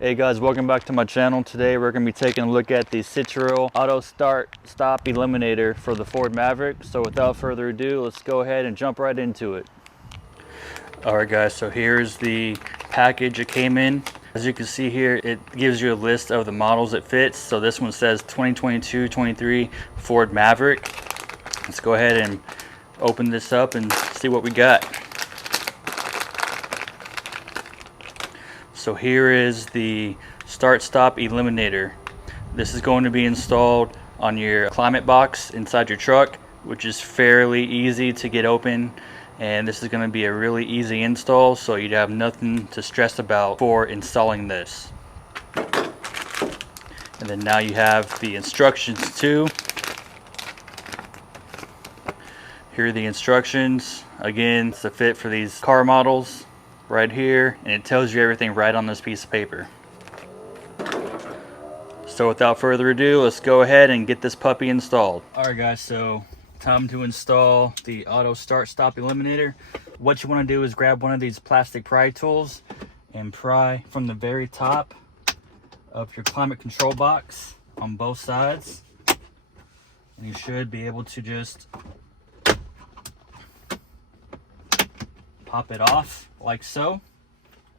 Hey guys, welcome back to my channel. Today we're going to be taking a look at the Citreal Auto Start Stop Eliminator for the Ford Maverick. So without further ado, let's go ahead and jump right into it. Alright guys, so here's the package it came in. As you can see here, it gives you a list of the models it fits. So this one says 2022-23 Ford Maverick. Let's go ahead and open this up and see what we got. So here is the Start Stop Eliminator. This is going to be installed on your climate box inside your truck, which is fairly easy to get open, and this is going to be a really easy install, so you'd have nothing to stress about for installing this. And then now you have the instructions too. Here are the instructions. Again, it's a fit for these car models right here, and it tells you everything right on this piece of paper. So without further ado, let's go ahead and get this puppy installed. Alright guys, so time to install the Auto Start Stop Eliminator. What you want to do is grab one of these plastic pry tools and pry from the very top of your climate control box on both sides, and you should be able to just pop it off like so.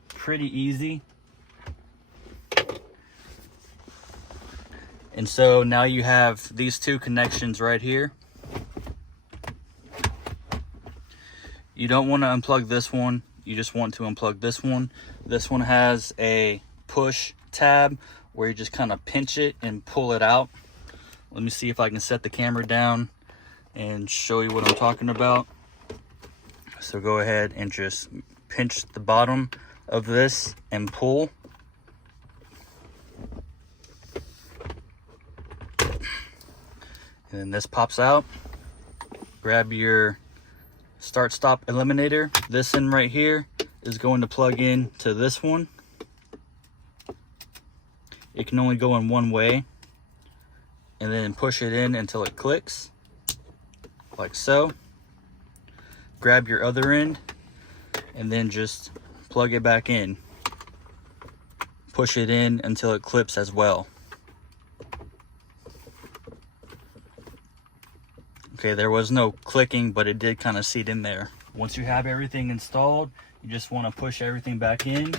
Pretty easy. And so now you have these two connections right here. You don't want to unplug this one, you just want to unplug this one. This one has a push tab where you just kind of pinch it and pull it out. Let me see if I can set the camera down and show you what I'm talking about. So go ahead and just pinch the bottom of this and pull. And then this pops out. Grab your Start Stop Eliminator. This end right here is going to plug in to this one. It can only go in one way. And then push it in until it clicks, like so. Grab your other end and then just plug it back in. Push it in until it clips as well. Okay, there was no clicking, but it did kind of seat in there. Once you have everything installed, you just want to push everything back in.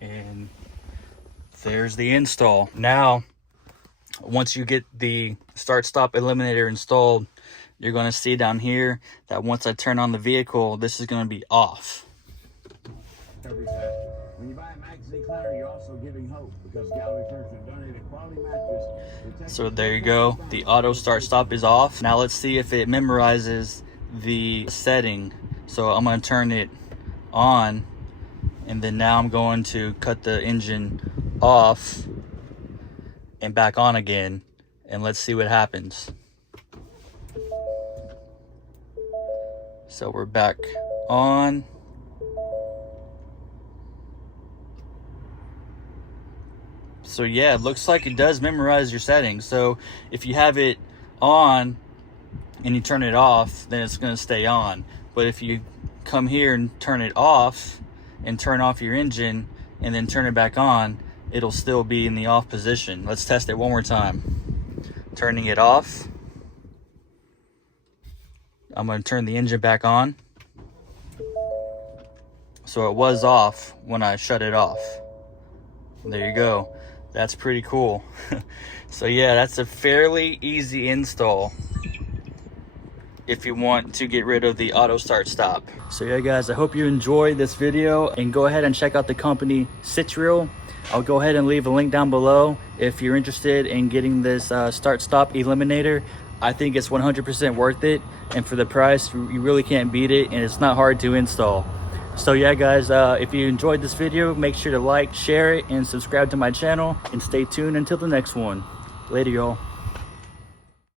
And there's the install. Now, once you get the Start Stop Eliminator installed, you're going to see down here that once I turn on the vehicle, this is going to be off. When you buy a magazine cleaner, you're also giving hope, because Gallery Furniture donated a quality mattress. So there you go. The Auto Start Stop is off. Now let's see if it memorizes the setting. So I'm going to turn it on, and then now I'm going to cut the engine off and back on again, and let's see what happens. So we're back on. So yeah, it looks like it does memorize your settings. So if you have it on and you turn it off, then it's going to stay on. But if you come here and turn it off and turn off your engine and then turn it back on, it'll still be in the off position. Let's test it one more time. Turning it off. I'm going to turn the engine back on. So it was off when I shut it off. There you go. That's pretty cool. So yeah, that's a fairly easy install if you want to get rid of the Auto Start Stop. So yeah guys, I hope you enjoyed this video, and go ahead and check out the company Citreal. I'll go ahead and leave a link down below if you're interested in getting this Start Stop Eliminator. I think it's 100% worth it, and for the price, you really can't beat it, and it's not hard to install. So yeah guys, if you enjoyed this video, make sure to like, share it, and subscribe to my channel, and stay tuned until the next one. Later y'all.